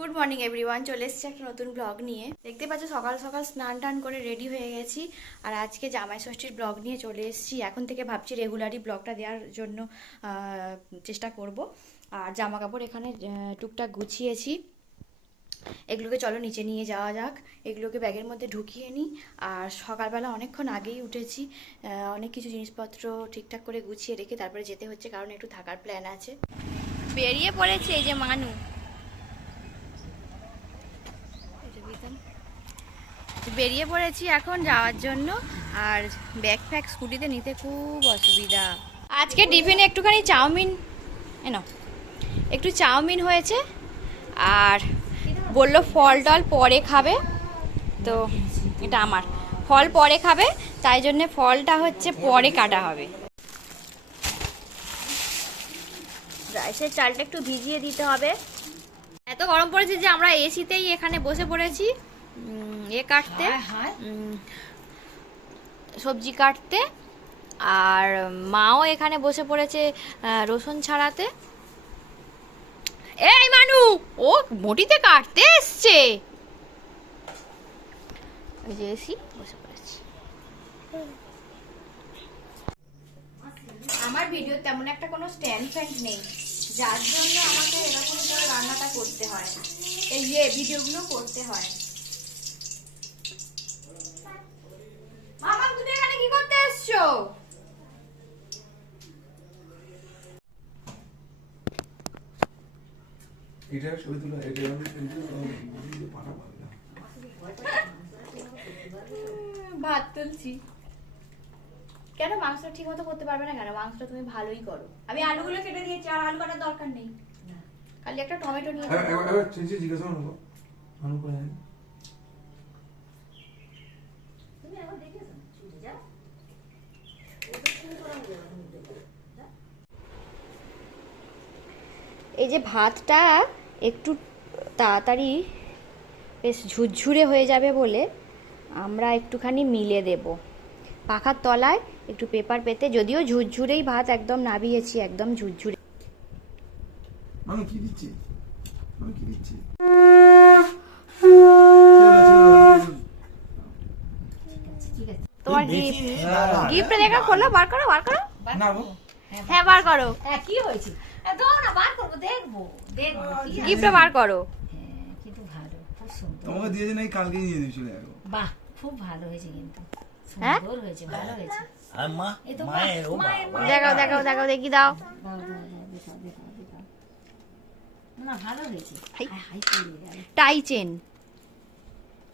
Good morning everyone, চলে এসেছি একটা নতুন ব্লগ নিয়ে। দেখতে পাচ্ছ সকাল সকাল স্নান টান করে রেডি হয়ে গেছি। আর আজকে জামাই ষষ্ঠীর ব্লগ নিয়ে চলে এসেছি। এখন থেকে ভাবছি রেগুলারই ব্লগটা দেওয়ার জন্য চেষ্টা করব। আর জামা কাপড় এখানে টুকটাক গুছিয়েছি, এগুলোকে চলো নিচে নিয়ে যাওয়া যাক। এগুলোকে ব্যাগের মধ্যে ঢুকিয়ে নিই। আর সকালবেলা অনেকক্ষণ আগেই উঠেছি, অনেক কিছু জিনিসপত্র ঠিকঠাক করে গুছিয়ে রেখে তারপরে যেতে হচ্ছে, কারণ একটু থাকার প্ল্যান আছে। বেরিয়ে পড়েছে এই যে মানু, বেরিয়ে পড়েছি এখন যাওয়ার জন্য। আর ব্যাগ ফ্যাগ স্কুটিতে নিতে খুব অসুবিধা। আজকে টিফিনে একটুখানি চাউমিন, একটু চাউমিন হয়েছে। আর বললো ফল টল পরে খাবে, তো এটা আমার ফল পরে খাবে, তাই জন্যে ফলটা হচ্ছে পরে কাটা হবে। রাইসের চালটা একটু ভিজিয়ে দিতে হবে। এত গরম পড়েছে যে আমরা এসিতেই এখানে বসে পড়েছি কাটতে, সবজি কাটতে। আর মাও এখানে বসে পড়েছে রসুন ছাড়াতে। এই মানু, ও বটিতে কাটতে এসছে। ওই যে এসি বসে পড়েছে। আমার ভিডিও তেমন একটা কোনো স্ট্যান্ড ফ্যান্ড নেই, যার জন্য আমাকে এরকম করে রান্নাটা করতে হয়, এই যে ভিডিওগুলো করতে হয়। মামা, তুমি এখানে কি করতে এসছো? এটা ছবি তুলে এটা আমি পাঠাবো না। ভাত তুলছি। কেন মাংস ঠিক মতো করতে পারবে না কেন? মাংসটা তুমি ভালোই করো। আমি আলুগুলো কেটে দিয়েছি, আর আলু কাটার দরকার নেই। খালি একটা টমেটো নিয়ে এবার চেঞ্জ জিজ্ঞাসা করবো মানু করে এই যে ভাতটা একটু তাড়াতাড়ি বেশ ঝুরঝুরে হয়ে যাবে বলে আমরা একটুখানি মিলে দেব পাখার তলায় একটু পেপার পেতে। যদিও ঝুরঝুরেই ভাত একদম নাবিয়েছি, একদম ঝুরঝুরে। মানু কি দিচ্ছি, মানু কি দিচ্ছি? তোমার গিফট দেখা খোলো, বার করো বার করো। না গো, হ্যাঁ বার করো। কি হয়েছে? দাও না, বার করবো, দেখবো দেখবো। গিফটটা বার করো। কিন্তু ভালো, খুব সুন্দর। তোমাকে দিয়েছে নাকি কালকেই নিয়ে দিয়ে চলে যাবো। বাহ, খুব ভালো হয়েছে, কিন্তু হ্যাঁ? সুন্দর হয়েছে, ভালো হয়েছে। আর মা এই তো মায়ের ও মায়ের বাবা। দেখাও দেখাও দেখাও, দেখি দাও। দাও, দাও, দাও, দেখাও, দেখাও, দেখাও। না, ভালো হয়েছে। হাই হাই পড়ে গেল। টাই চেন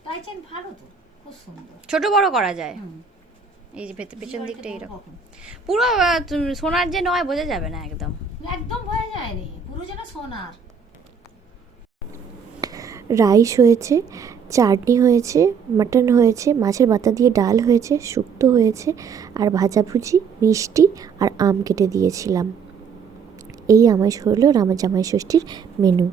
টাইচেন ভালো তো, খুব সুন্দর। ছোট বড় করা যায়। হুম। এই যে পেছন দিকটা এইরকম কখন? পুরো সোনার যে নয় বোঝা যাবে না একদম। একদম হয়ে যায়নি, পুরো যেন সোনার। রাইস হয়েছে, চাটনি হয়েছে, মাটন হয়েছে, মাছের বাতা দিয়ে ডাল হয়েছে, শুক্তো হয়েছে, আর ভাজাভুজি, মিষ্টি আর আম কেটে দিয়েছিলাম। এই আমার হলো আমার জামাই ষষ্ঠীর মেনু।